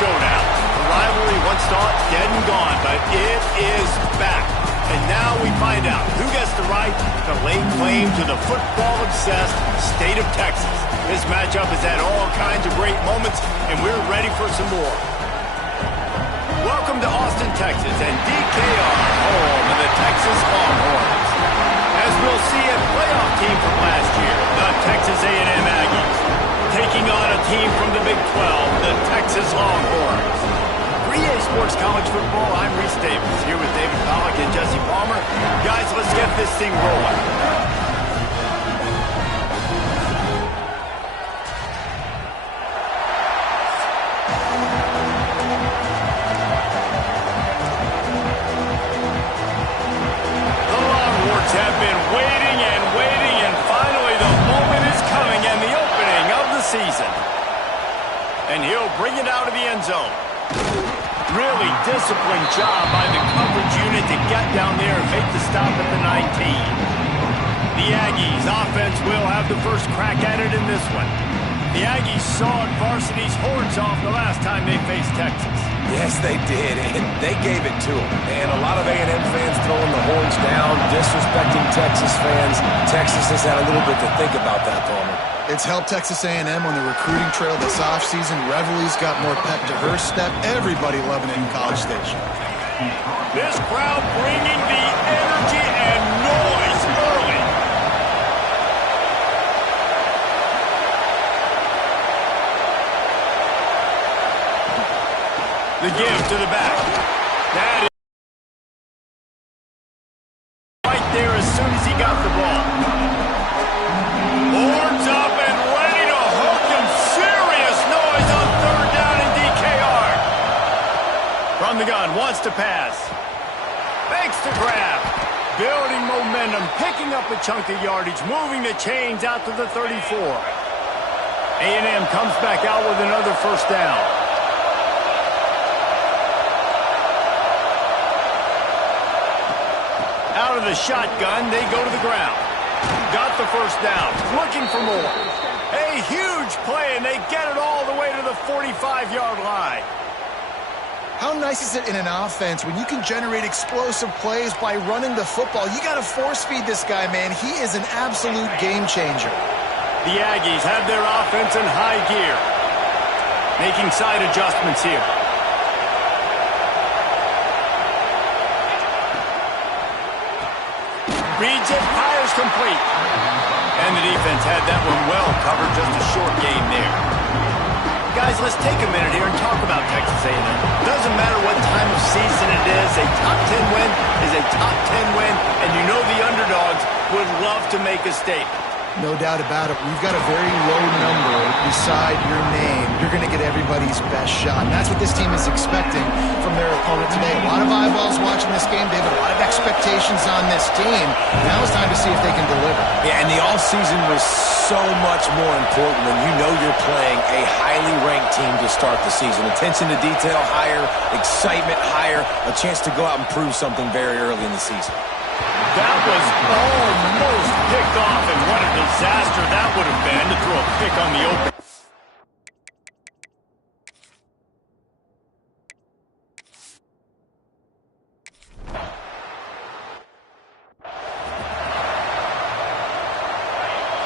Showdown. The rivalry once thought dead and gone, but it is back. And now we find out who gets the right to lay claim to the football-obsessed state of Texas. This matchup has had all kinds of great moments, and we're ready for some more. Welcome to Austin, Texas, and DKR, home of the Texas Longhorns. As we'll see, a playoff team from last year, the Texas A&M Aggies, taking on a team from the Big 12, the Texas Longhorns. 3A Sports College Football, I'm Reese Davis, here with David Pollack and Jesse Palmer. Guys, let's get this thing rolling. Have been waiting and waiting, and finally the moment is coming, and the opening of the season. And he'll bring it out of the end zone. Really disciplined job by the coverage unit to get down there and make the stop at the 19. The Aggies offense will have the first crack at it in this one. The Aggies sawed varsity's horns off the last time they faced Texas. Yes, they did, and they gave it to them. And a lot of A&M fans throwing the horns down, disrespecting Texas fans. Texas has had a little bit to think about that, Palmer. It's helped Texas A&M on the recruiting trail this offseason. Reveille's got more pep to her step. Everybody loving it in College Station. This crowd bringing the energy and noise early. The give to the back. That is right there as soon as he got the ball. Horns up and ready to hook him. Serious noise on third down in DKR. From the gun, wants to pass. Fakes to grab. Building momentum, picking up a chunk of yardage, moving the chains out to the 34. A&M comes back out with another first down. Out of the shotgun, they go to the ground. Got the first down, looking for more. A huge play, and they get it all the way to the 45-yard line. How nice is it in an offense when you can generate explosive plays by running the football? You got to force-feed this guy, man. He is an absolute game changer. The Aggies have their offense in high gear. Making side adjustments here. Reads it, fires complete. And the defense had that one well covered, just a short gain there. Guys, let's take a minute here and talk about Texas A&M. Doesn't matter what time of season it is, a top 10 win is a top 10 win, and you know the underdogs would love to make a statement. No doubt about it. We've got a very low number beside your name. You're going to get everybody's best shot. And that's what this team is expecting from their opponent today. A lot of eyeballs watching this game. They have a lot of expectations on this team. Now it's time to see if they can deliver. Yeah, and the offseason was so much more important when you know you're playing a highly ranked team to start the season. Attention to detail higher, excitement higher, a chance to go out and prove something very early in the season. That was almost picked off, and what a disaster that would have been to throw a pick on the open.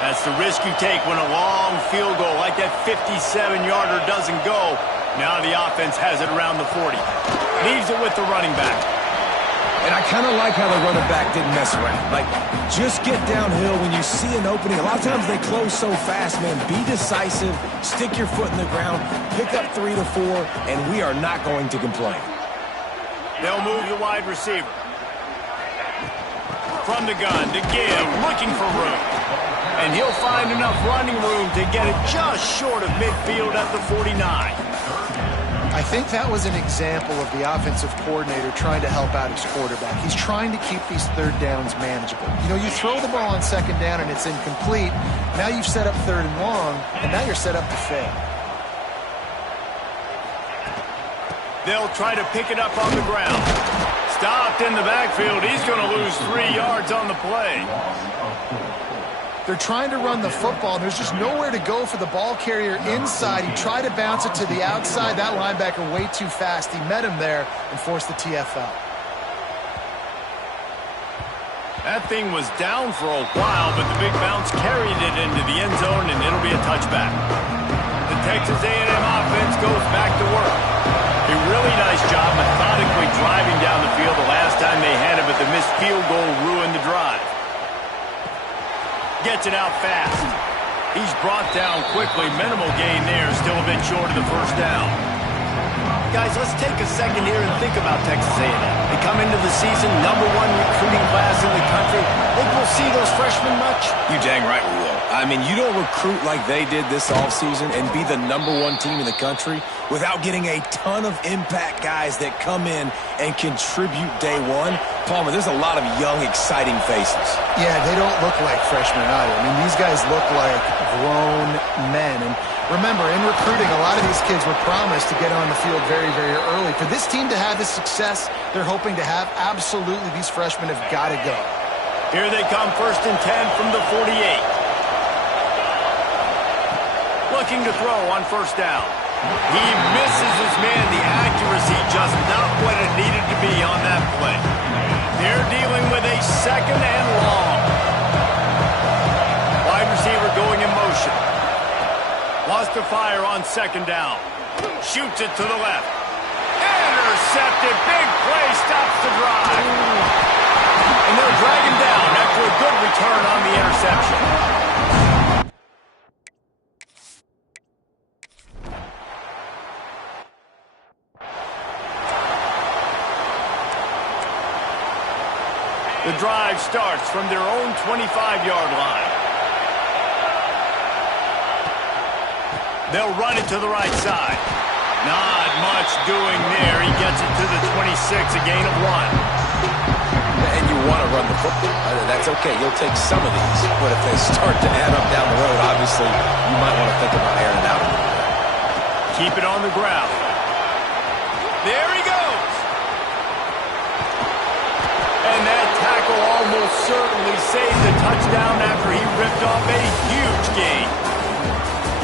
That's the risk you take when a long field goal like that 57-yarder doesn't go. Now the offense has it around the 40. Leaves it with the running back. And I kind of like how the running back didn't mess around. Like, just get downhill when you see an opening. A lot of times they close so fast, man. Be decisive, stick your foot in the ground, pick up 3 to 4, and we are not going to complain. They'll move the wide receiver. From the gun to give, looking for room. And he'll find enough running room to get it just short of midfield at the 49. I think that was an example of the offensive coordinator trying to help out his quarterback. He's trying to keep these third downs manageable. You know, you throw the ball on second down and it's incomplete. Now you've set up third and long, and now you're set up to fail. They'll try to pick it up on the ground. Stopped in the backfield. He's going to lose 3 yards on the play. They're trying to run the football. There's just nowhere to go for the ball carrier inside. He tried to bounce it to the outside. That linebacker way too fast. He met him there and forced the TFL. That thing was down for a while, but the big bounce carried it into the end zone, and it'll be a touchback. The Texas A&M offense goes back to work. A really nice job methodically driving down the field the last time they had it, but the missed field goal ruined the drive. Gets it out fast. He's brought down quickly. Minimal gain there. Still a bit short of the first down. Guys, let's take a second here and think about Texas A&M. They come into the season, #1 recruiting class in the country. Think we'll see those freshmen much? You dang right we will. I mean, you don't recruit like they did this offseason and be the #1 team in the country without getting a ton of impact guys that come in and contribute day one. Palmer, there's a lot of young, exciting faces. Yeah, they don't look like freshmen either. I mean, these guys look like grown men. And remember, in recruiting, a lot of these kids were promised to get on the field very, very early. For this team to have the success they're hoping to have, absolutely these freshmen have got to go. Here they come, 1st and 10 from the 48. Looking to throw on first down. He misses his man. The accuracy just not what it needed to be on that play. They're dealing with a 2nd and long. Wide receiver going in motion. Wants to fire on 2nd down. Shoots it to the left. Intercepted. Big play stops the drive. And they'll drag him down after a good return on the interception. The drive starts from their own 25-yard line. They'll run it to the right side. Not much doing there. He gets it to the 26, a gain of 1. And you want to run the football. That's okay. You'll take some of these. But if they start to add up down the road, obviously, you might want to think about airing it out a little bit. Keep it on the ground. There he goes. And that tackle certainly saved the touchdown after he ripped off a huge gain.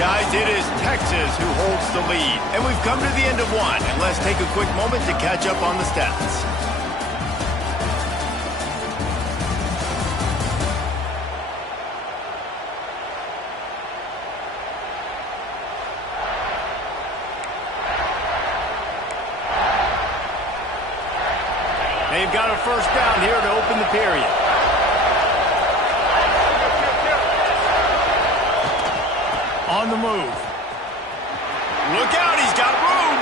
Guys, it is Texas who holds the lead, and we've come to the end of one. And let's take a quick moment to catch up on the stats. They've got a first down here to open the period. On the move. Look out, he's got room.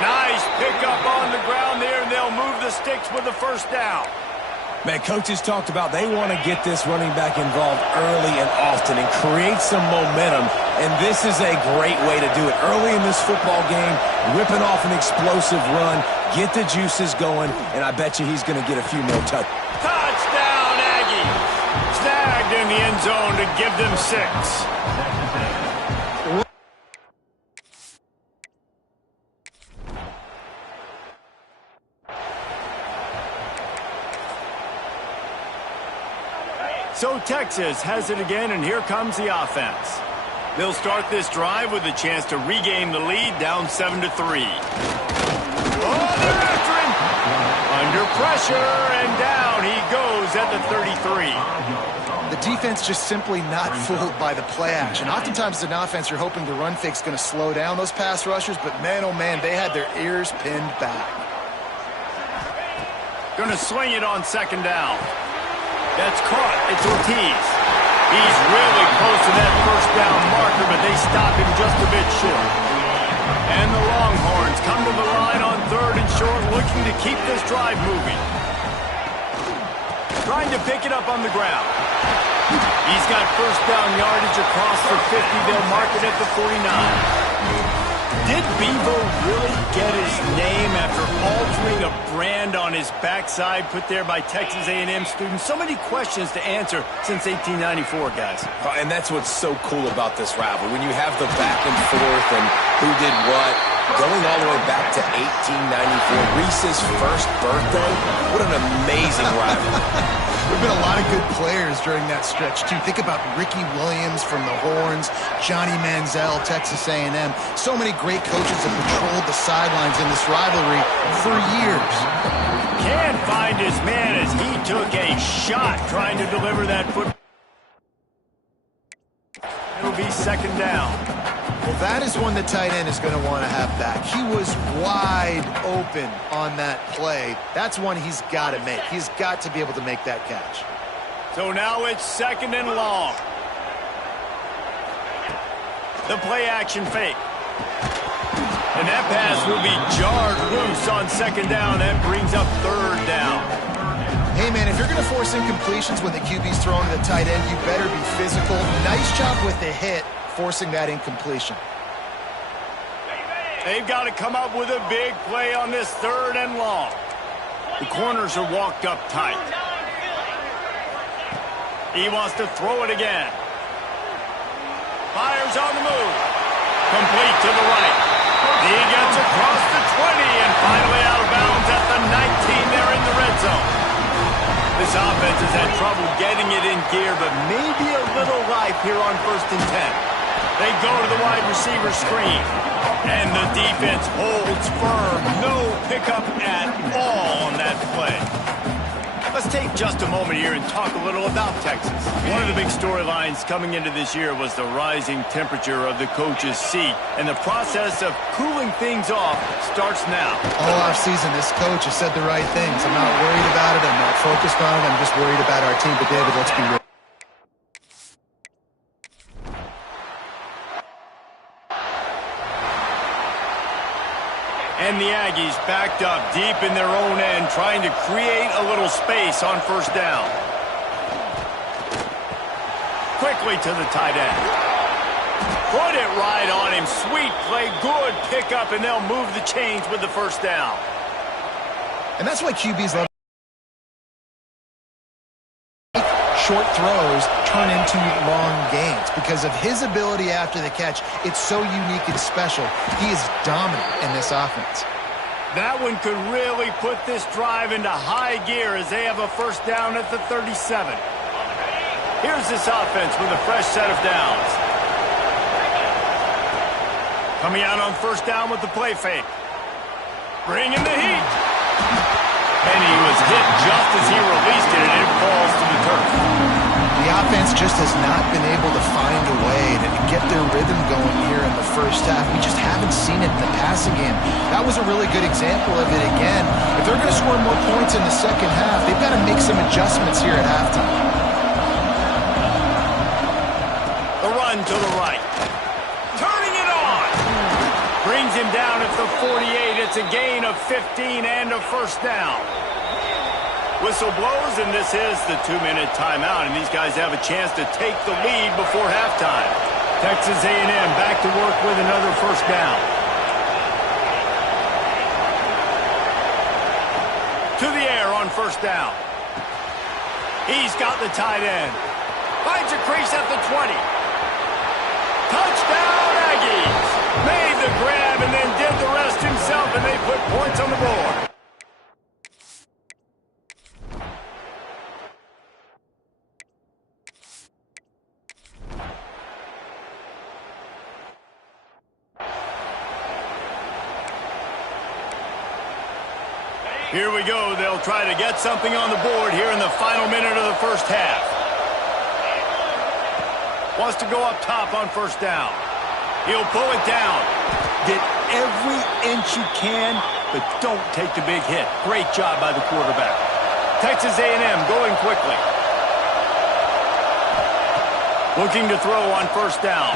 Nice pickup on the ground there, and they'll move the sticks with the first down. Man, coaches talked about they want to get this running back involved early and often and create some momentum, and this is a great way to do it. Early in this football game, ripping off an explosive run, get the juices going, and I bet you he's going to get a few more touchdowns. Touchdown, Aggie! Snagged in the end zone to give them 6. So Texas has it again, and here comes the offense. They'll start this drive with a chance to regain the lead, down 7-3. Oh, they're after him! Under pressure, and down he goes at the 33. The defense just simply not fooled by the play action. Oftentimes as an offense, you're hoping the run fake's going to slow down those pass rushers, but man, oh man, they had their ears pinned back. Going to swing it on second down. That's caught. It's Ortiz. He's really close to that first down marker, but they stop him just a bit short. And the Longhorns come to the line on 3rd and short, looking to keep this drive moving. Trying to pick it up on the ground. He's got first down yardage across the 50. They'll mark it at the 49. Did Bevo really get his name after altering a brand on his backside put there by Texas A&M students? So many questions to answer since 1894, guys. And that's what's so cool about this rivalry. When you have the back and forth and who did what, going all the way back to 1894, Reese's first birthday, what an amazing rivalry. There've been a lot of good players during that stretch, too. Think about Ricky Williams from the Horns, Johnny Manziel, Texas A&M. So many great coaches have patrolled the sidelines in this rivalry for years. Can't find his man as he took a shot trying to deliver that football. It'll be second down. Well, that is one the tight end is going to want to have back. He was wide open on that play. That's one he's got to make. He's got to be able to make that catch. So now it's second and long. The play action fake. And that pass will be jarred loose on second down. That brings up 3rd down. Hey, man, if you're going to force incompletions when the QB's throwing to the tight end, you better be physical. Nice job with the hit, forcing that incompletion. They've got to come up with a big play on this 3rd and long. The corners are walked up tight. He wants to throw it again. Fires on the move. Complete to the right. He gets across the 20 and finally out of bounds at the 19 there in the red zone. This offense has had trouble getting it in gear, but maybe a little life here on 1st and 10. They go to the wide receiver screen. And the defense holds firm. No pickup at all on that play. Let's take just a moment here and talk a little about Texas. One of the big storylines coming into this year was the rising temperature of the coach's seat. And the process of cooling things off starts now. All offseason, this coach has said the right things. I'm not worried about it. I'm not focused on it. I'm just worried about our team. But, David, let's be real. And the Aggies backed up deep in their own end, trying to create a little space on first down. Quickly to the tight end. Put it right on him. Sweet play, good pickup, and they'll move the chains with the first down. And that's why QBs love short throws turn into long gains because of his ability after the catch. It's so unique and special. He is dominant in this offense. That one could really put this drive into high gear as they have a first down at the 37. Here's this offense with a fresh set of downs. Coming out on first down with the play fake. Bringing the heat. And he was hit just as he released it, and it falls to the turf. The offense just has not been able to find a way to get their rhythm going here in the first half. We just haven't seen it in the passing game. That was a really good example of it again. If they're going to score more points in the second half, they've got to make some adjustments here at halftime. The run to the right. Turning it on. Brings him down at the 48. It's a gain of 15 and a first down. Whistle blows, and this is the 2-minute timeout, and these guys have a chance to take the lead before halftime. Texas A&M back to work with another first down. To the air on first down. He's got the tight end. Finds a crease at the 20. Touchdown, Aggies! Made the grab and then did the rest himself, and they put points on the board. Here we go. They'll try to get something on the board here in the final minute of the first half. Wants to go up top on first down. He'll pull it down. Get every inch you can, but don't take the big hit. Great job by the quarterback. Texas A&M going quickly. Looking to throw on first down.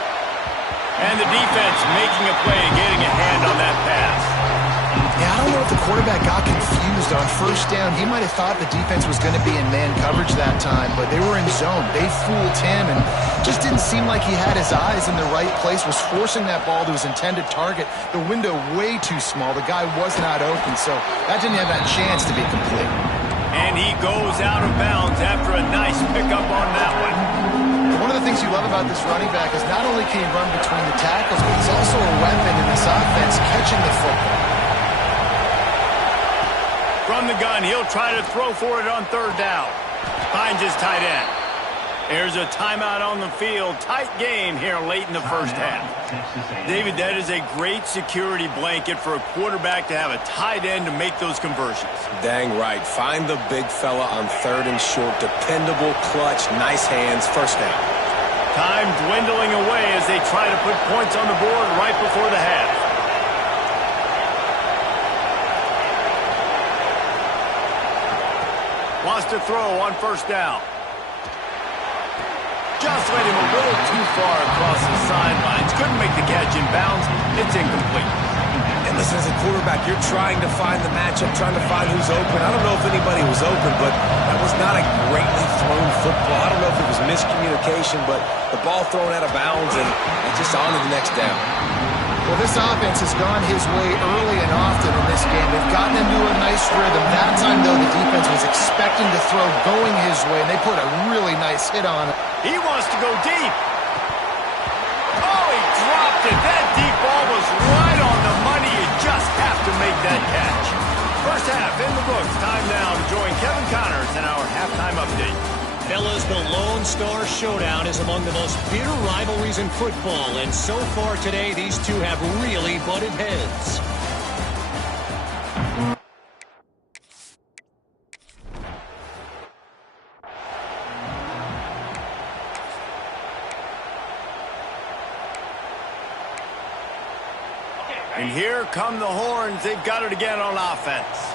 And the defense making a play, getting a hand on that pass. Yeah, I don't know if the quarterback got confused on first down. He might have thought the defense was going to be in man coverage that time, but they were in zone. They fooled him and just didn't seem like he had his eyes in the right place, was forcing that ball to his intended target. The window way too small. The guy was not open, so that didn't have that chance to be complete. And he goes out of bounds after a nice pickup on that one. One of the things you love about this running back is not only can he run between the tackles, but he's also a weapon in this offense catching the football. From the gun, he'll try to throw for it on third down. Finds his tight end. There's a timeout on the field. Tight game here late in the first half. David, that is a great security blanket for a quarterback to have a tight end to make those conversions. Dang right. Find the big fella on third and short. Dependable, clutch, nice hands, first down. Time dwindling away as they try to put points on the board right before the half. Wants to throw on first down. Just went him a little too far across the sidelines. Couldn't make the catch in bounds. It's incomplete. And listen, as a quarterback, you're trying to find the matchup, trying to find who's open. I don't know if anybody was open, but that was not a greatly thrown football. I don't know if it was miscommunication, but the ball thrown out of bounds and just on to the next down. Well, this offense has gone his way early and often in this game. They've gotten into a nice rhythm. That time, though, the defense was expecting to throw going his way, and they put a really nice hit on it. He wants to go deep. Oh, he dropped it. That deep ball was right on the money. You just have to make that catch. First half in the books. Time now to join Kevin Connors in our halftime update. Fellas, the Lone Star Showdown is among the most bitter rivalries in football, and so far today, these two have really butted heads. And here come the Horns. They've got it again on offense.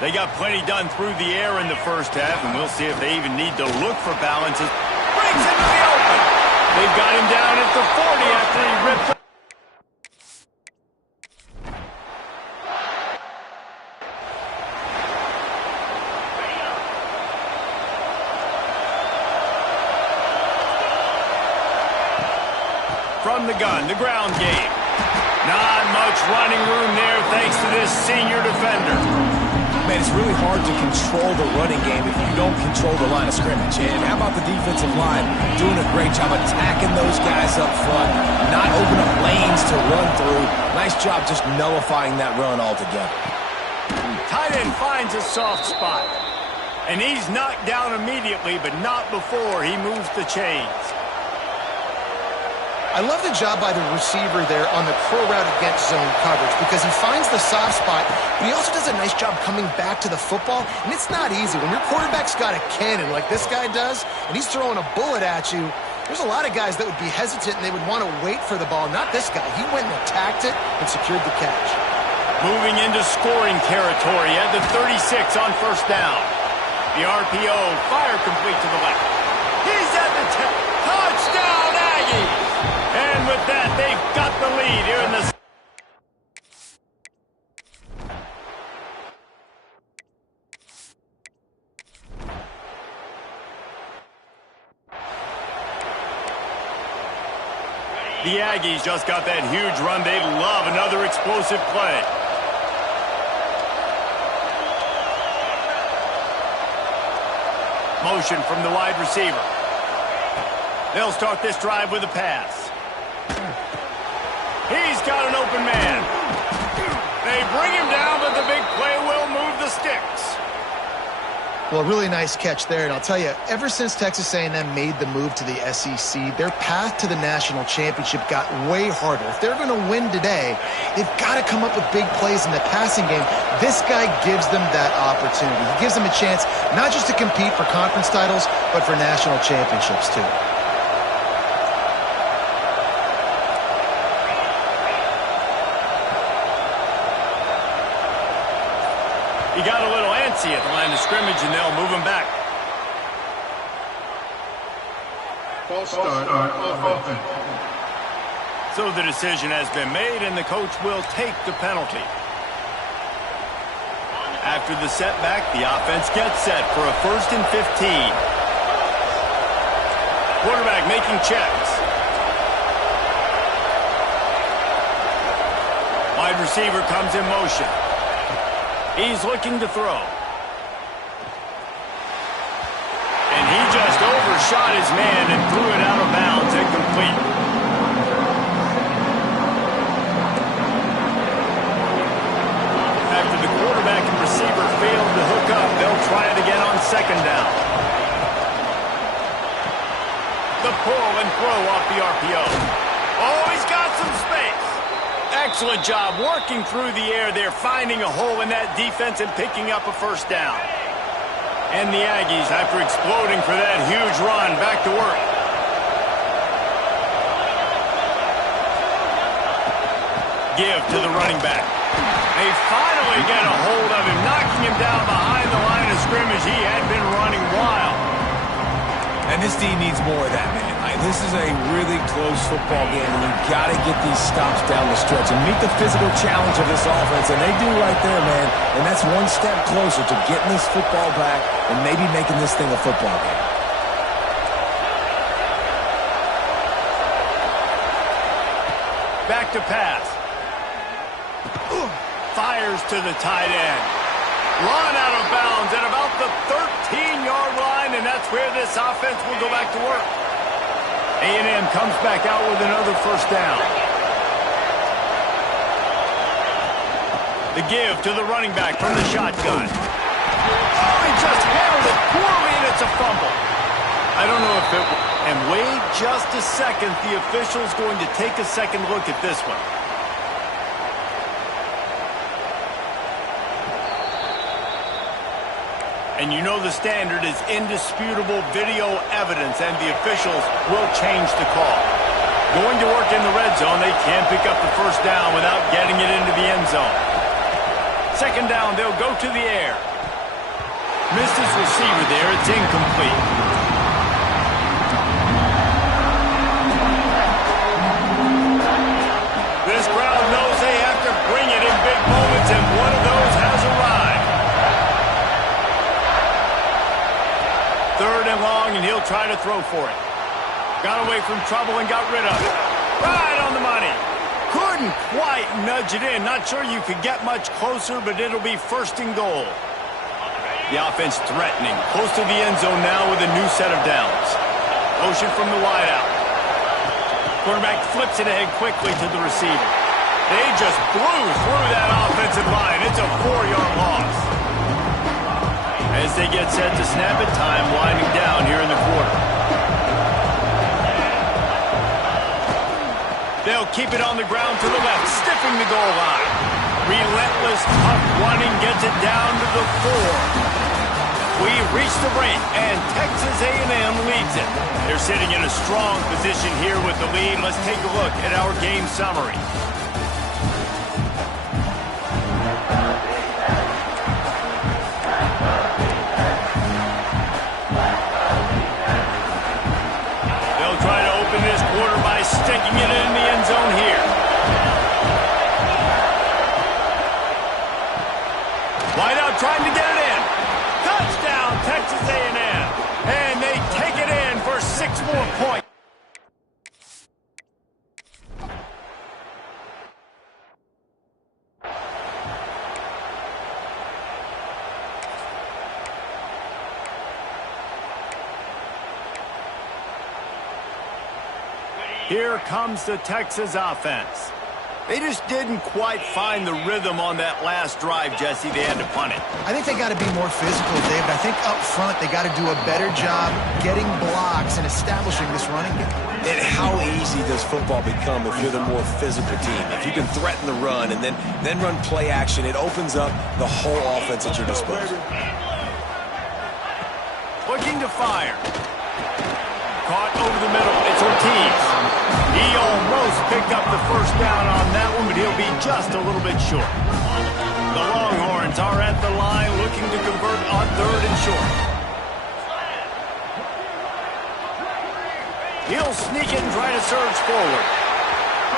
They got plenty done through the air in the first half, and we'll see if they even need to look for balances. Brings him to the open. They've got him down at the 40 after he ripped. From the gun, the ground game. Not much running room there thanks to this senior defender. Man, it's really hard to control the running game if you don't control the line of scrimmage. And how about the defensive line doing a great job attacking those guys up front, not open up lanes to run through. Nice job just nullifying that run altogether. tight end finds a soft spot. And he's knocked down immediately, but not before he moves the chains. I love the job by the receiver there on the curl route against zone coverage because he finds the soft spot, but he also does a nice job coming back to the football, and it's not easy. When your quarterback's got a cannon like this guy does, and he's throwing a bullet at you, there's a lot of guys that would be hesitant and they would want to wait for the ball. Not this guy. He went and attacked it and secured the catch. Moving into scoring territory at the 36 on first down. The RPO, fire complete to the left. He's at the 10. Touchdown, Aggies! And with that, they've got the lead here in the... The Aggies just got that huge run. They'd love another explosive play. Motion from the wide receiver. They'll start this drive with a pass. He's got an open man. They bring him down, but the big play will move the sticks. Well, really nice catch there, and I'll tell you, ever since Texas A&M made the move to the SEC, their path to the national championship got way harder. If they're going to win today, they've got to come up with big plays in the passing game. This guy gives them that opportunity. He gives them a chance not just to compete for conference titles, but for national championships, too. He got a little antsy at the line of scrimmage, and they'll move him back. False start on offense. So the decision has been made, and the coach will take the penalty. After the setback, the offense gets set for a 1st and 15. Quarterback making checks. Wide receiver comes in motion. He's looking to throw. And he just overshot his man and threw it out of bounds, incomplete. After the quarterback and receiver failed to hook up, they'll try it again on 2nd down. The pull and throw off the RPO. Oh, he's got some space. Excellent job working through the air there, finding a hole in that defense and picking up a 1st down. And the Aggies, after exploding for that huge run, back to work. Give to the running back. They finally get a hold of him, knocking him down behind the line of scrimmage. He had been running wild. And this team needs more of that, man. This is a really close football game, and you've got to get these stops down the stretch and meet the physical challenge of this offense, and they do right there, man. And that's one step closer to getting this football back and maybe making this thing a football game. Back to pass. Fires to the tight end. Run out of bounds at about the 13-yard line, and that's where this offense will go back to work. A&M comes back out with another 1st down. The give to the running back from the shotgun. Oh, he just handled it poorly, and it's a fumble. I don't know if it will. And wait just a second. The official's going to take a second look at this one. And you know the standard is indisputable video evidence, and the officials will change the call. Going to work in the red zone, they can't pick up the 1st down without getting it into the end zone. 2nd down, they'll go to the air. Missed his receiver there, it's incomplete. This crowd knows they have to bring it in big moments, and one of those has arrived. 3rd and long, and he'll try to throw for it. Got away from trouble and got rid of it. Right on the money. Couldn't quite nudge it in. Not sure you could get much closer, but it'll be 1st and goal. The offense threatening. Close to the end zone now with a new set of downs. Motion from the wideout. Quarterback flips it ahead quickly to the receiver. They just blew through that offensive line. It's a 4-yard loss. As they get set to snap it, time winding down here in the quarter. They'll keep it on the ground to the left, stiffing the goal line. Relentless, tough running gets it down to the 4. We reach the break, and Texas A&M leads it. They're sitting in a strong position here with the lead. Let's take a look at our game summary. Sticking it in the end zone here. Wide out trying to get it in. Touchdown, Texas A&M. And they take it in for 6 more points. Here comes the Texas offense. They just didn't quite find the rhythm on that last drive, Jesse. They had to punt it. I think they got to be more physical, David. I think up front they got to do a better job getting blocks and establishing this running game. And how easy does football become if you're the more physical team? If you can threaten the run and then run play action, it opens up the whole offense at your disposal. Looking to fire. Caught over the middle. It's Ortiz. He almost picked up the first down on that one, but he'll be just a little bit short. The Longhorns are at the line looking to convert on 3rd and short. He'll sneak it and try to surge forward.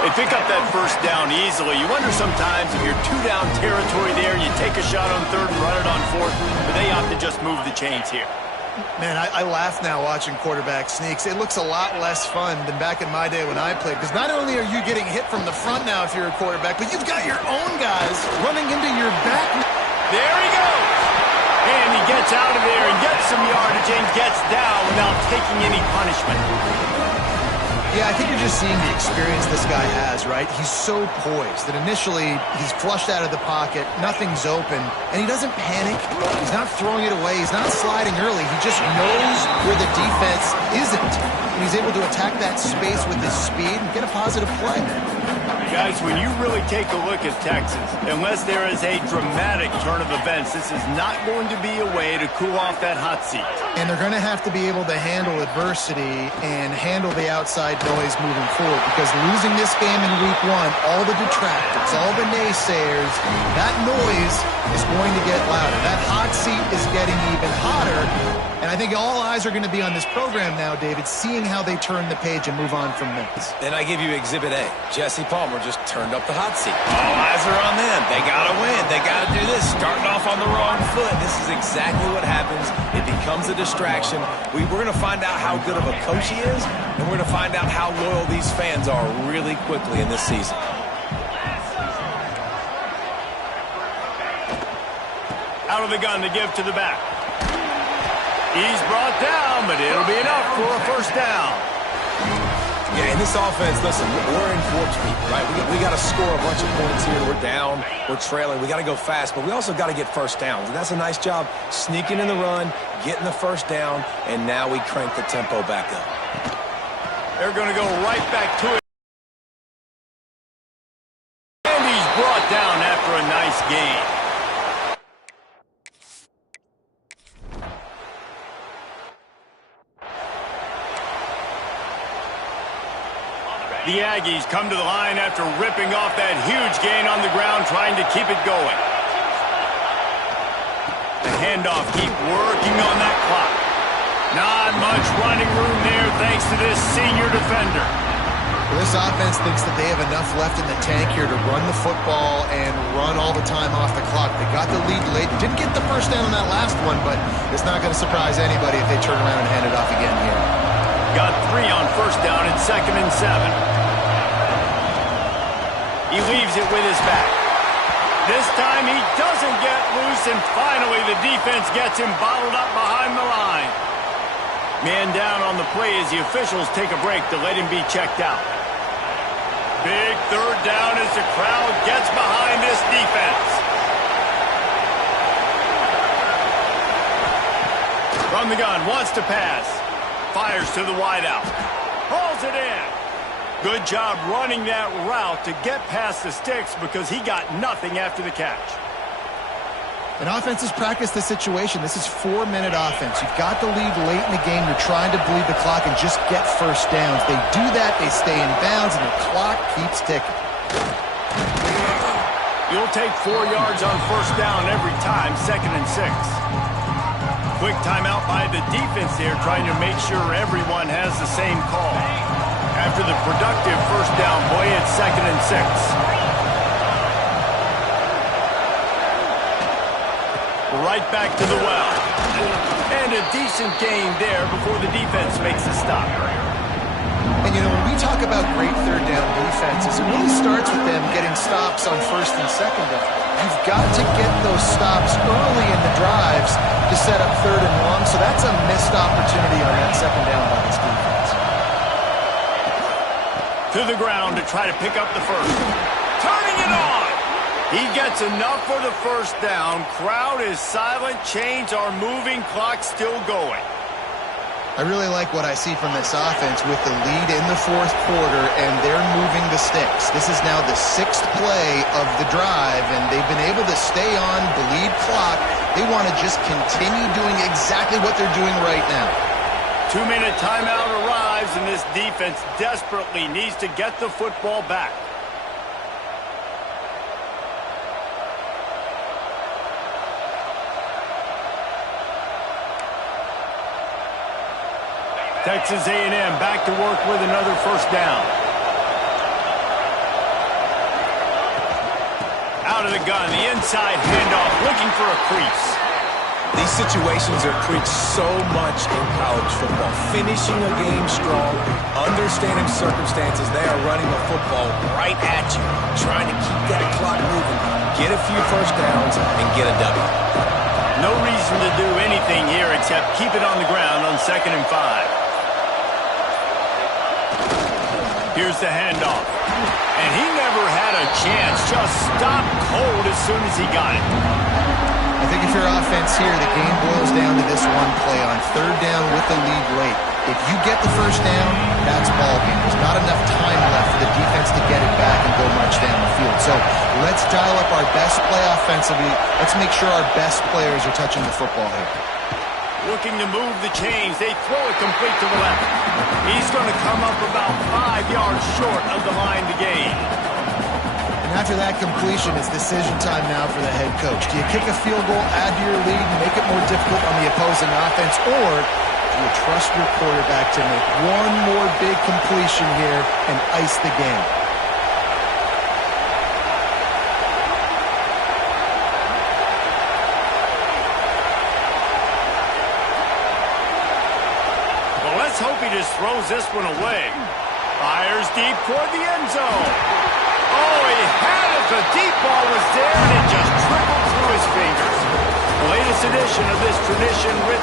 They pick up that first down easily. You wonder sometimes if you're 2-down territory there, you take a shot on 3rd and run it on 4th, but they opt to just move the chains here. Man, I laugh now watching quarterback sneaks. It looks a lot less fun than back in my day when I played, because not only are you getting hit from the front now if you're a quarterback, but you've got your own guys running into your back. There he goes. And he gets out of there and gets some yardage and gets down without taking any punishment. Yeah, I think you're just seeing the experience this guy has, right? He's so poised that initially he's flushed out of the pocket, nothing's open, and he doesn't panic. He's not throwing it away. He's not sliding early. He just knows where the defense isn't. And he's able to attack that space with his speed and get a positive play. Guys, when you really take a look at Texas, unless there is a dramatic turn of events, this is not going to be a way to cool off that hot seat. And they're going to have to be able to handle adversity and handle the outside noise moving forward, because losing this game in week 1, all the detractors, all the naysayers, that noise is going to get louder. That hot seat is getting even hotter. And I think all eyes are going to be on this program now, David, seeing how they turn the page and move on from this. Then I give you Exhibit A. Jesse Palmer just turned up the hot seat. All eyes are on them. They got to win. They got to do this. Starting off on the wrong foot. This is exactly what happens. It becomes a distraction. We're going to find out how good of a coach he is, and we're going to find out how loyal these fans are really quickly in this season. Out of the gun to give to the back. He's brought down, but it'll be enough for a first down. Yeah, in this offense, listen, we're in warp speed, right? We got to score a bunch of points here. We're down. We're trailing. We got to go fast, but we also got to get first downs. And that's a nice job sneaking in the run, getting the first down, and now we crank the tempo back up. They're going to go right back to it. And he's brought down after a nice gain. The Aggies come to the line after ripping off that huge gain on the ground, trying to keep it going. The handoff, keep working on that clock. Not much running room there thanks to this senior defender. Well, this offense thinks that they have enough left in the tank here to run the football and run all the time off the clock. They got the lead late. Didn't get the first down on that last one, but it's not going to surprise anybody if they turn around and hand it off again here. Got 3 on first down and 2nd and 7. He leaves it with his back. This time he doesn't get loose, and finally the defense gets him bottled up behind the line. Man down on the play as the officials take a break to let him be checked out. Big third down as the crowd gets behind this defense. From the gun, wants to pass. Fires to the wideout. Hauls it in. Good job running that route to get past the sticks because he got nothing after the catch. And offenses practice the situation. This is 4-minute offense. You've got the lead late in the game. You're trying to bleed the clock and just get first downs. They do that, they stay in bounds, and the clock keeps ticking. You'll take 4 yards on first down every time, 2nd and 6. Quick timeout by the defense here, trying to make sure everyone has the same call. After the productive first down play, it's 2nd and 6. Right back to the well. And a decent gain there before the defense makes a stop. And, you know, when we talk about great third down defenses, it really starts with them getting stops on first and second down. You've got to get those stops early in the drives to set up third and long, so that's a missed opportunity on that second down by this defense. To the ground to try to pick up the first. Turning it on! He gets enough for the first down. Crowd is silent. Chains are moving. Clock still going. I really like what I see from this offense with the lead in the fourth quarter, and they're moving the sticks. This is now the 6th play of the drive, and they've been able to stay on, bleed clock. They want to just continue doing exactly what they're doing right now. 2-minute timeout arrives, and this defense desperately needs to get the football back. Texas A&M back to work with another first down. Out of the gun, the inside handoff, looking for a crease. These situations are preached so much in college football. Finishing a game strong, understanding circumstances. They are running the football right at you, trying to keep that clock moving, get a few first downs, and get a W. No reason to do anything here except keep it on the ground on 2nd and 5. Here's the handoff. And he never had a chance. Just stopped cold as soon as he got it. I think if you're offense here, the game boils down to this one play on third down with the lead late. If you get the first down, that's ball game. There's not enough time left for the defense to get it back and go much down the field. So let's dial up our best play offensively. Let's make sure our best players are touching the football here. Looking to move the chains. They throw it complete to the left. He's going to come up about 5 yards short of the line to gain. And after that completion, it's decision time now for the head coach. Do you kick a field goal, add to your lead, and make it more difficult on the opposing offense, or do you trust your quarterback to make one more big completion here and ice the game? Let's hope he just throws this one away. Fires deep toward the end zone. Oh, he had it. The deep ball was there, and it just trickled through his fingers. The latest edition of this tradition with